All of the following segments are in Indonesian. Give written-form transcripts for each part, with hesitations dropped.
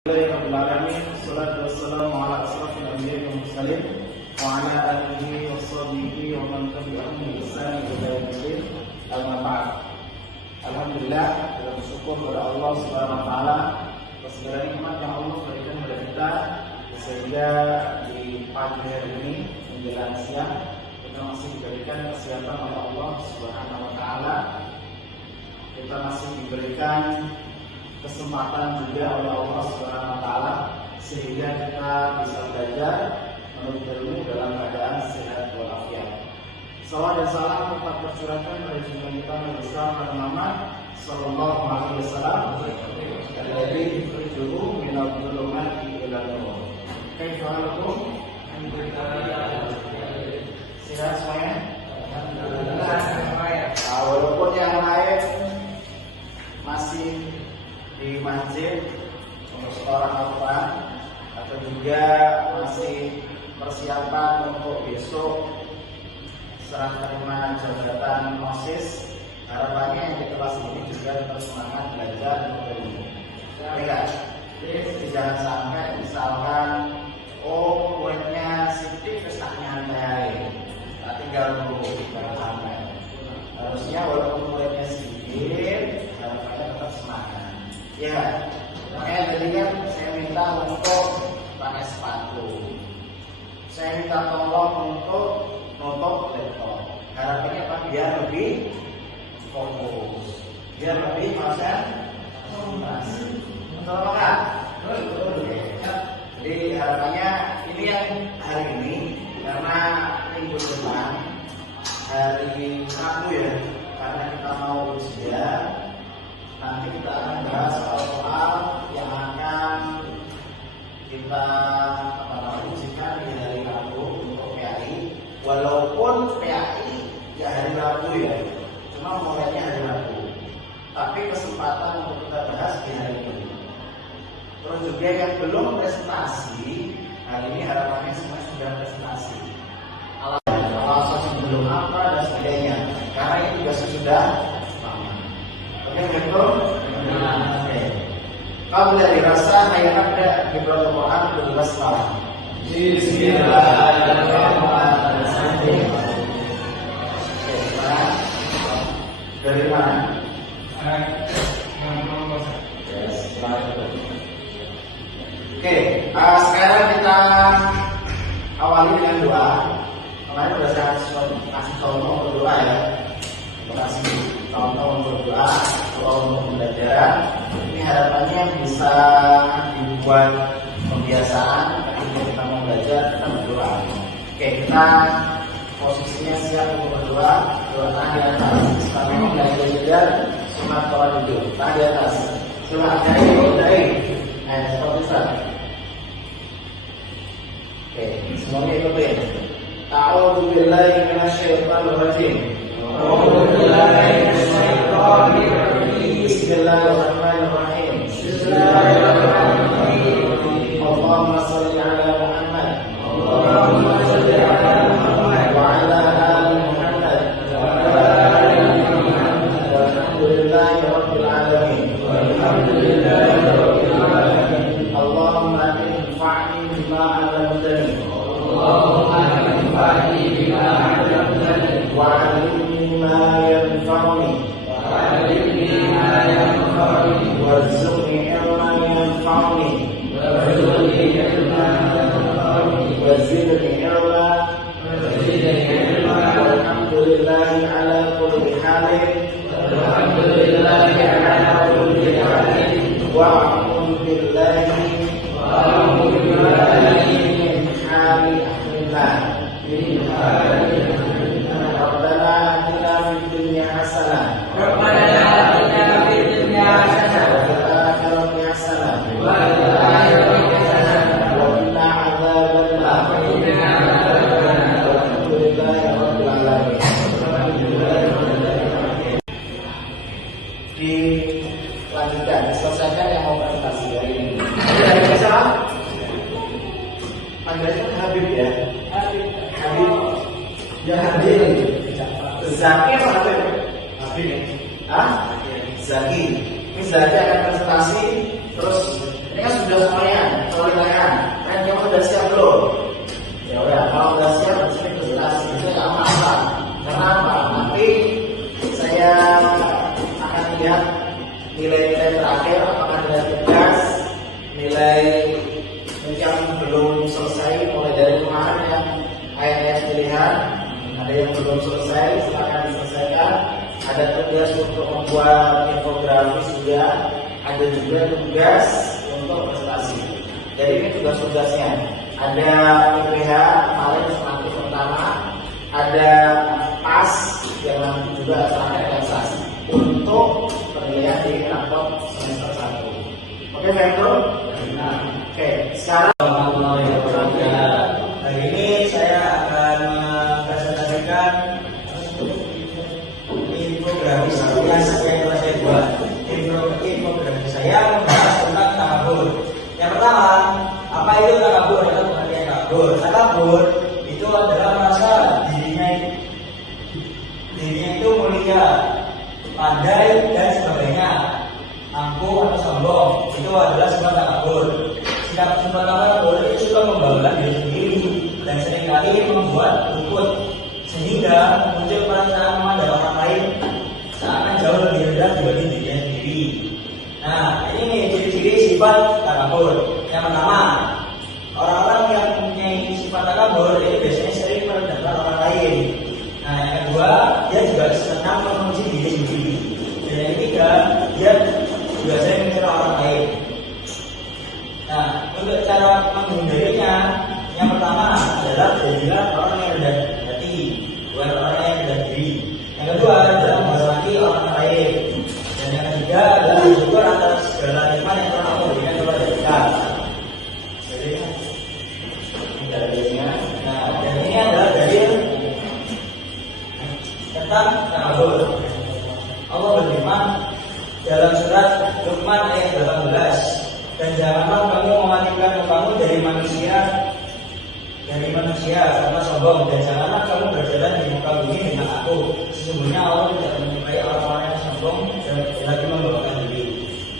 Alhamdulillahirrahmanirrahim. Wassalatu wassalamu ala asrafil anbiya'i wal mursalin wa ala alihi washabihi wa man tabi'ahum bi ihsan ila yaumil amma ba'd. Alhamdulillah, kita bersyukur kepada Allah Subhanahu wa taala atas segala nikmat yang Allah berikan kepada kita, sehingga di pagi hari ini menjelang siang kita masih diberikan kesehatan oleh Allah Subhanahu wa taala. Kita masih diberikan kesempatan juga oleh Allah Subhanahu wa taala sehingga kita bisa belajar menuntut ilmu dalam keadaan sehat walafiat. Salawat dan salam tetap tercurahkan pada junjungan kita Nabi besar Muhammad sallallahu alaihi wasallam alladzi yukhrijuhu minal dhulumati ilal nur. Kaifa halukum? Sehat semuanya? Alhamdulillah. Walaupun yang lain masih di masjid untuk seorang Al-Quran atau juga masih persiapan untuk besok serah terima jabatan OSIS, harapannya yang di kelas ini juga tetap semangat belajar untuk ilmu. Ya, jangan sampai misalkan kuenya Siti tak nyantai, tak tinggal dulu, jangan sampai. Harusnya walaupun kuenya sedikit, harapannya tetap semangat. Ya, makanya tadi kan saya minta untuk pakai sepatu. Saya minta tolong untuk nutup laptop. Harapannya apa? Biar lebih fokus, biar lebih konsentrasi. Betul apa? Betul. Jadi harapannya ini yang hari ini karena minggu depan hari Rabu ya, karena kita mau ujian. Nanti kita akan bahas soal yang akan kita ujikan di hari Rabu untuk PAI. Walaupun PAI ya hari Rabu ya, cuma mulainya hari Rabu. Tapi kesempatan untuk kita bahas di hari ini. Terus juga yang belum presentasi, hari ini harapannya semua sudah presentasi. Alasan sebelum apa dan sebagainya. Karena ini juga sudah oke, betul? Oke. Kalau dari rasa ayat ada di bulan Quran berjelas salah. Bismillahirrahmanirrahim. Dari mana? Oke, sekarang kita awali dengan doa. Kemarin sudah saya kasih contoh berdoa ya. Terima kasih contoh untuk doa atau untuk pembelajaran. Ini harapannya bisa dibuat kebiasaan ketika kita mau belajar kita berdoa. Oke, kita posisinya siap untuk berdoa. Doa tangan di atas. Kami mulai belajar sunat pola duduk. Tangan di atas. Silakan dari. Seperti itu. Oke, semuanya ikutin. A'udzu billahi minasyaitonir rajim. Bismillahirrahmanirrahim. Allahumma shalli ala Muhammad wa ala ali Muhammad. Walhamdulillahi rabbil alamin. Allahumma infa'ni bima 'allamtani. وعلمني ما ينفعني وارزقني علما ينفعني وزدني علما والحمد لله على كل حال وأعوذ بالله من حال أهل النار. ربنا آتنا في الدنيا حسنة وفي الآخرة حسنة وقنا عذاب النار. والحمد لله رب العالمين. Dilanjutkan, diselesaikan yang mau presentasi hari ini. Dari siapa? Panggilannya Habib ya. Habib. Ya Habib. Zaki apa Habib? Habib. Zaki. Ini Zaki akan presentasi. Terus ini kan sudah mulai yang belum selesai, mulai dari kemarin ya ayat-ayat pilihan, ada yang belum selesai, silakan diselesaikan. Ada tugas untuk membuat infografis juga, ada juga tugas untuk prestasi. Jadi ini tugas-tugasnya. Ada PPH kemarin semester pertama, ada PAS yang nanti juga akan realisasi untuk penilaian di rapot semester 1. Oke, Febro? Nah, oke, sekarang hari ini saya akan mempresentasikan infografis yang saya buat. Infografis saya membahas tentang takabur. Yang pertama, apa itu takabur? Takabur itu adalah merasa dirinya itu mulia, pandai dan sebagainya, angkuh atau sombong. Itu adalah sifat takabur. Sifat takabur itu suka membanggakan diri sendiri dan seringkali membuat luput, sehingga muncul perasaan memandang orang lain seakan jauh lebih rendah dibanding dirinya sendiri. Nah, ini ciri-ciri sifat takabur. Yang pertama, orang-orang yang mempunyai sifat takabur itu biasanya sering merendahkan orang lain. Nah, yang kedua, dia juga senang memuji diri sendiri. Dan yang ketiga, dia juga sering mencela orang lain. Nah, untuk cara menghindarinya, yang pertama adalah jadilah orang yang rendah hati, bukan orang yang rendah diri. Yang kedua adalah menghormati orang lain. Dan yang ketiga adalah bersyukur atas segala nikmat yang telah Allah berikan kepada kita. Jadi, dalilnya. Nah, dan ini adalah dalil tentang takabur. Allah berfirman dalam surat Luqman ayat 18, dan janganlah kamu mematikan mukamu dari manusia karena sombong, dan janganlah kamu berjalan di muka bumi dengan aku. Sesungguhnya Allah tidak menyukai orang-orang yang sombong dan lagi membanggakan diri.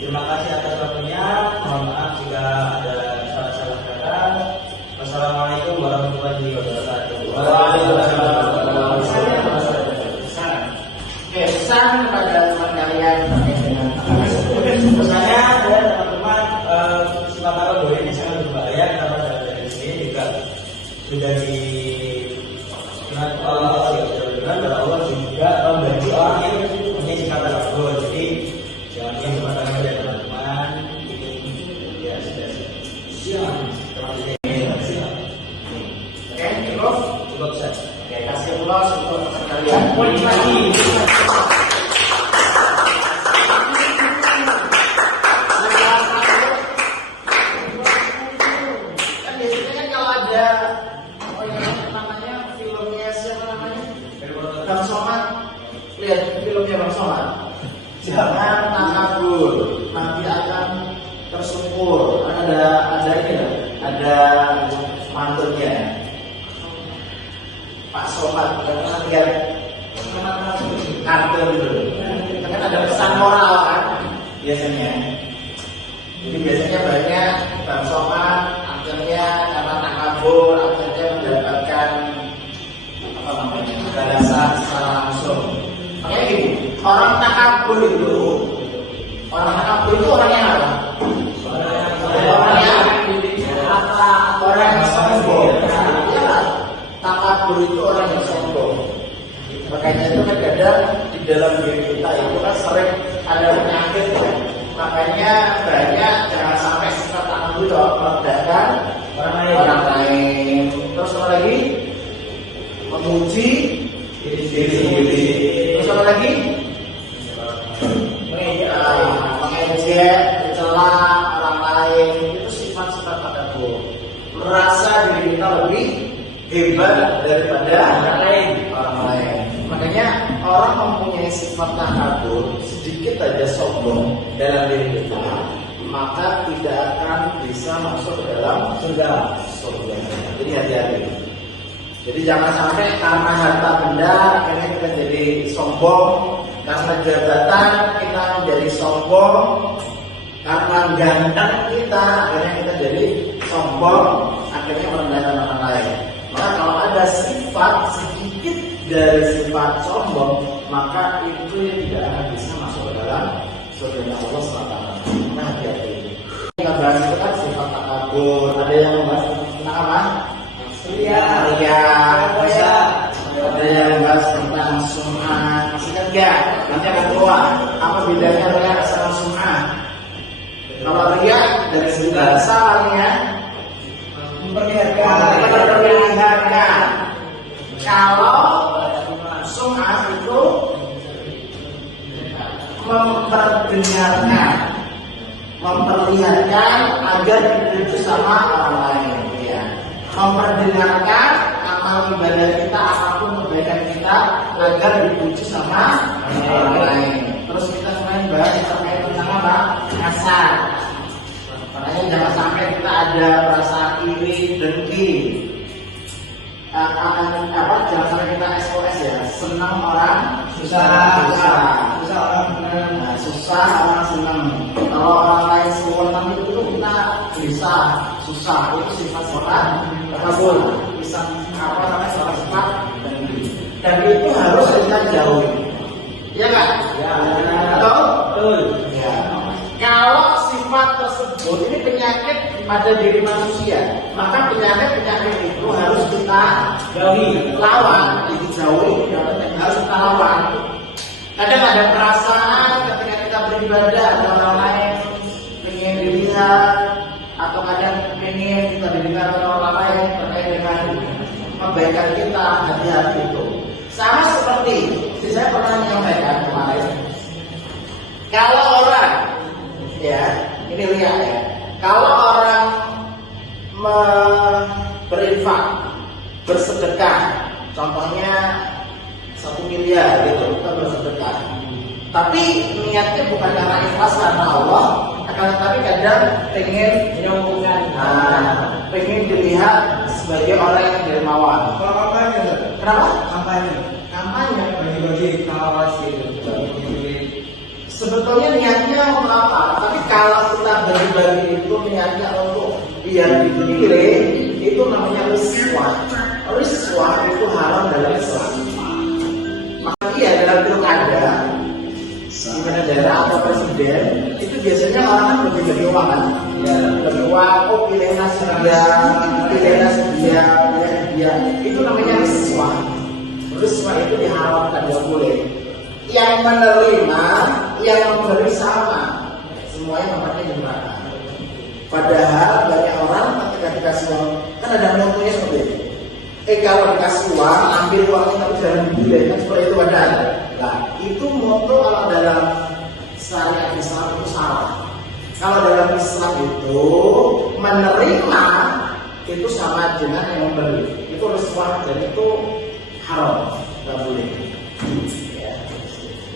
Terima kasih atas waktunya. Mohon maaf jika ada salah-salah kata. Wassalamualaikum warahmatullahi wabarakatuh. Waalaikumsalam. Oke, pesan kepada teman kalian terkait dengan pesannya adalah teman-teman sifat takabur ini sangat berbahaya karena dari sini juga sudah dan Allah juga membenci orang yang punya sifat takabur. Jadi jangan punya sifat takabur ya teman-teman. Ya sudah siap. oke, cukup? Cukup saja. Oke, kasih ulos untuk teman kalian. Poin lagi. Kan biasanya kan kalau ada namanya filmnya siapa namanya? Bang Somad. Lihat filmnya Bang Somad. Jangan takabur, nanti akan tersungkur. Ada ini ya, ada mantunya. Pak Somad, kita lihat kartun dulu. Kan ada pesan moral kan biasanya. Jadi biasanya banyak Bang Somad akhirnya karena takabur akhirnya mendapatkan apa namanya balasan secara langsung. Makanya gini, orang takabur itu orang yang apa? Orang yang sombong. Takabur itu orang yang sombong. Makanya itu kan kadang di dalam diri kita itu kan sering ada penyakit. Makanya banyak jangan sampai sifat takabur itu merendahkan orang lain. Terus apa lagi? Memuji diri sendiri. Terus apa lagi? Mengejek, mencela orang lain. Itu sifat-sifat takabur. Merasa diri kita lebih hebat daripada orang lain. Makanya orang mempunyai sifat takabur, sedikit aja sombong dalam diri kita, maka tidak akan bisa masuk ke dalam surga. Jadi hati-hati. Jadi jangan sampai karena harta benda akhirnya kita jadi sombong, karena jabatan kita menjadi sombong, karena ganteng kita akhirnya kita jadi sombong, akhirnya merendahkan orang lain. Maka kalau ada sifat sedikit dari sifat sombong, maka itu yang tidak akan bisa masuk ke dalam surga Allah SWT. Nah, hati-hati. Kita bahas itu kan sifat takabur. Ada yang membahas tentang apa? Ria. Bisa. Ada yang membahas tentang sum'ah. Masih kan enggak? Nanti akan keluar. Apa bedanya ria sama sum'ah? Kalau ria dari segi bahasa artinya memperlihatkan. Kalau sum'ah itu memperlihatkan agar dipuji sama orang lain, ya. Memperdengarkan amal ibadah kita, apapun kebaikan kita agar dipuji sama orang lain. Terus kita kemarin bahas terkait tentang apa? Hasad. Makanya jangan sampai kita ada perasaan iri, dengki. Jangan sampai kita SOS ya, senang orang susah orang senang. Kalau orang lain senang itu kita bisa susah, itu sifat takabur, bisa sifat dan itu harus kita jauhi, ya nggak? Ya, betul. Ya. Kalau sifat tersebut ini penyakit pada diri manusia, maka penyakit itu harus kita jauhi, lawan, dijauhi, harus kita lawan. Kadang ada perasaan ketika kita beribadah, ada orang lain ingin dilihat, atau kadang ingin kita dilihat oleh orang lain terkait dengan kebaikan kita, hati-hati itu. Sama seperti saya pernah menyampaikan kemarin, kalau orang, ya ini lihat ya, kalau orang berinfak, bersedekah, contohnya 1 miliar gitu, kita bersedekah. Tapi niatnya bukan karena ikhlas karena Allah, akan tetapi kadang pengen menyombongkan, pengen dilihat sebagai orang yang dermawan. Kalau kampanye, Kenapa? kampanye bagi-bagi kawas gitu. Sebetulnya niatnya untuk apa? Tapi kalau kita bagi-bagi itu niatnya untuk biar dipilih, itu namanya riswah. Riswah itu haram dalam Islam. Makanya dalam pilkada di negara atau presiden itu biasanya orang kan bagi-bagi uang kan? Ya, bagi uang, pilih nasi dia. Itu namanya riswah. Riswah itu diharamkan, tidak boleh. Yang menerima, yang memberi sama, semuanya memakai di neraka. Padahal banyak orang ketika dikasih uang, kan ada motonya seperti itu. Kalau dikasih uang, ambil uangnya tapi jangan dibeli, kan seperti itu ada. Nah, itu moto kalau dalam syariat Islam itu salah. Kalau dalam Islam itu menerima itu sama dengan yang memberi. Itu riswah dan itu haram, tidak boleh. Ya.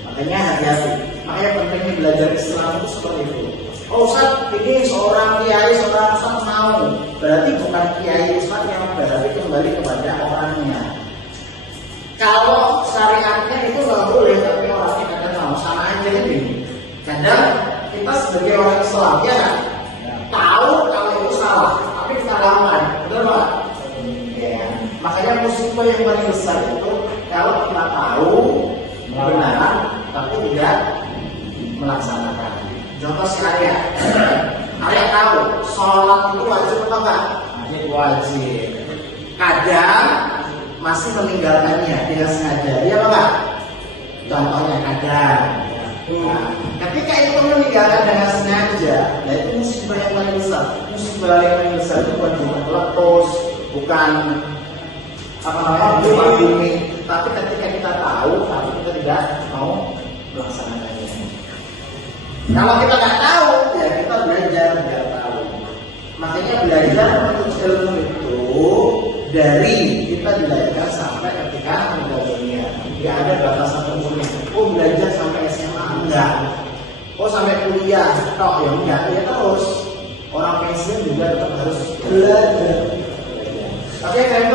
Makanya hati-hati. Makanya pentingnya belajar Islam itu seperti itu. Oh Ustaz, ini seorang kiai, seorang ustaz mau. Berarti bukan kiai ustaz yang berarti kembali kepada orangnya. Kalau syariatnya itu nggak boleh, tapi orangnya kadang mau sama aja gitu. Kadang kita sebagai orang Islam ya tahu kalau itu salah, tapi kita lawan, betul nggak? Ya. Makanya musibah yang paling besar itu kalau kita tahu benar, tapi tidak melaksanakan. Contoh si Arya tahu sholat itu wajib apa enggak? Wajib. Kadang masih meninggalkannya dengan sengaja, iya apa enggak? Contohnya kadang. Nah, ketika itu meninggalkan dengan sengaja, nah itu musibah yang paling besar. Musibah yang paling besar itu bukan meletus, bukan bumi, tapi ketika kita tahu, tapi kita tidak mau melaksanakannya. Kalau kita nggak tahu, ya kita belajar biar tahu. Makanya belajar menuntut ilmu itu dari kita belajar sampai ketika meninggal dunia. Tidak ada batasan umurnya. Oh belajar sampai SMA enggak. Oh sampai kuliah, toh ya enggak. Ya terus orang pensiun juga tetap harus belajar. Oke, kan